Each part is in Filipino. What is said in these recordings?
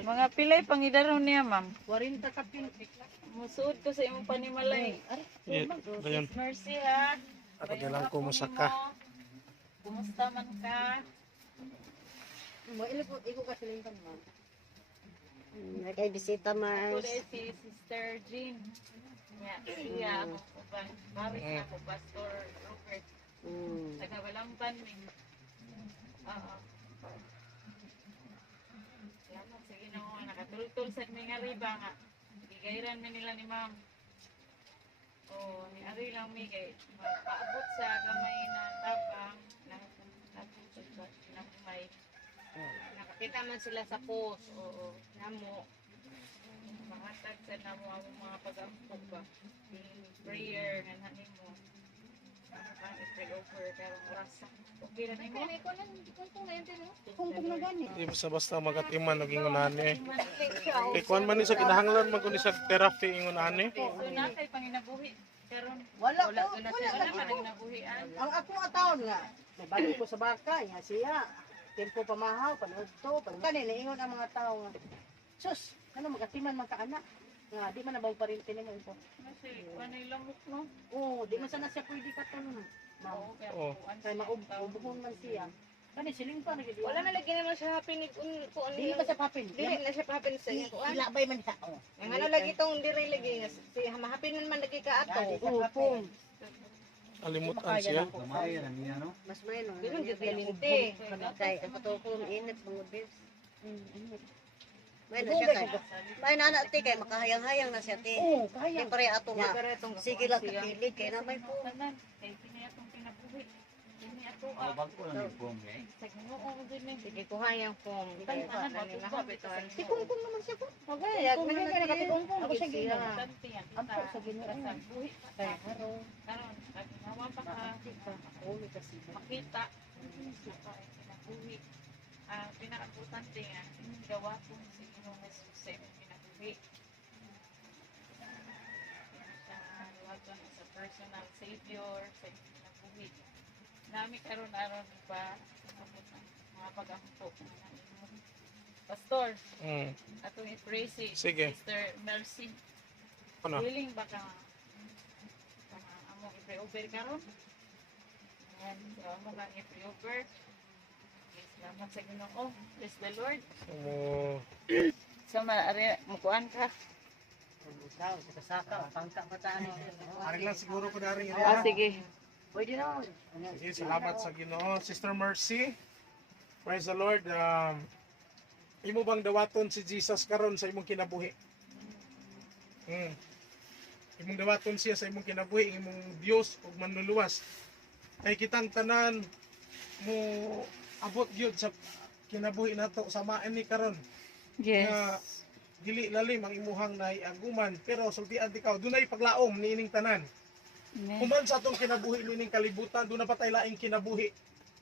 Mga pilay pangidaron niya, ma'am. 40 ka pin. Musuod ko sa imong panimalay. Dayon. Mercy ha. Ako lang ko musaka. Kumusta man ka? Mo ilipot iko ka silingkan mo. Kay bisita Ako Mars. dahil si Sister Jean. Siya ako ba? Maris na ako, Pastor Robert. Taga-Balamban mi. Oo. Salamat sa Ginoo, nakatultol sa mga riba nga. Bigayran mi nila ni ma'am. Oh, ni Ari lang mi kay paabot sa gamay na tabang na may Nakakita man sila sa post. oo Namo. mahatag sa namo ang mga pag-ampog ba prayer nga nanin mo pray over karong oras okay ra nimo Kung na gani. Di basta magatiman naging unani. Kay kuan man ni sa kinahanglan man kun sa therapy ingon ani. so na kay panginabuhi karon Wala wala ko, na wala siya na wala ko. panginabuhian Ang akong ataon nga, nabalik ko sa baka, nga siya. Tempo pamahaw, panood to, kanina ingon ang mga tao nga. Sus, ano magatiman man ka anak. Nga, di man nabaw pa rin tinimo ito. kasi wanay lamok no Oo, di man sana siya pwede ka tanong. oo kaya Oo. kuan Kaya maubuhon man siya. Kani siling pa nagidi. Wala na lagi naman siya happy ni kung ano Dili pa sa papin. dili na siya happy sa iya kuan. Ilabay man siya. Oh. Ang ano lagi tong diri lagi nga si happy man lagi ka ato. Opo. Alimutan siya. Mas may no. Pero hindi galinti. Kay ang patukong init mga bis. May na siya kay. May na anak ti kay makahayang-hayang na siya ti. Oo, kaya. Siyempre ato nga. Pero itong Sige lang kapilig kay na may po. tanan kay kini atong kinabuhi kini ato sa Ginoo din ni sige kuhayang kung tanan matutunan Si Kungkung naman siya po. Okay, yag man Kaya lagi katikungkung ako siya siya. gina. importante yan Ampo sa Ginoo. sa buhi Kaya karon. karon ginawa pa ka Ulo kasi. makita sa kinabuhi pinaka-importante nga yung gawa ko si Ginoo Jesus sa imong kinabuhi siya sa personal savior sa imong kinabuhi nami karon-aron pa mga pag-ampo Pastor atong i-pray si Sige. Sister Mercy Ano? willing ba ka among i-pray over karon ayan so amo kang i-pray over salamat sa Ginoo bless the Lord So, so maari mukuan ka Ikaw, sa kasaka, pangka pa ta ano. ari lang siguro ko dari. sige Pwede na. Sige, salamat sa Ginoo. Sister Mercy, praise the Lord. Imo bang dawaton si Jesus karon sa imong kinabuhi? Imong dawaton siya sa imong kinabuhi, imong Dios ug manluluwas. Kay kitang tanan mo abot gyud sa kinabuhi nato samaan ni karon. Nga dili lalim ang imuhang naiaguman pero sultian ikaw dunay paglaom niining tanan. Human sa atong kinabuhi nining kalibutan, doon na pa tayo laing kinabuhi.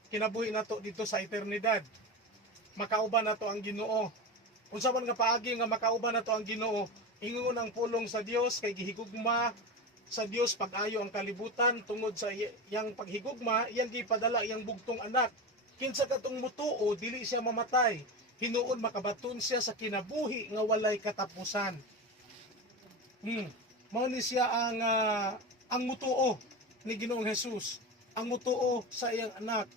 Kinabuhi nato dito sa eternidad. Makauban nato ang Ginoo. Unsa man nga paagi nga makauban nato ang Ginoo, ingon ang pulong sa Dios kay gihigugma sa Dios pag-ayo ang kalibutan tungod sa iyang paghigugma, iyang gipadala iyang bugtong anak. Kinsa katong mutuo dili siya mamatay. Hinuon makabaton siya sa kinabuhi nga walay katapusan. Mao ni siya ang mutuo ni Ginoong Hesus, ang mutuo sa iyang anak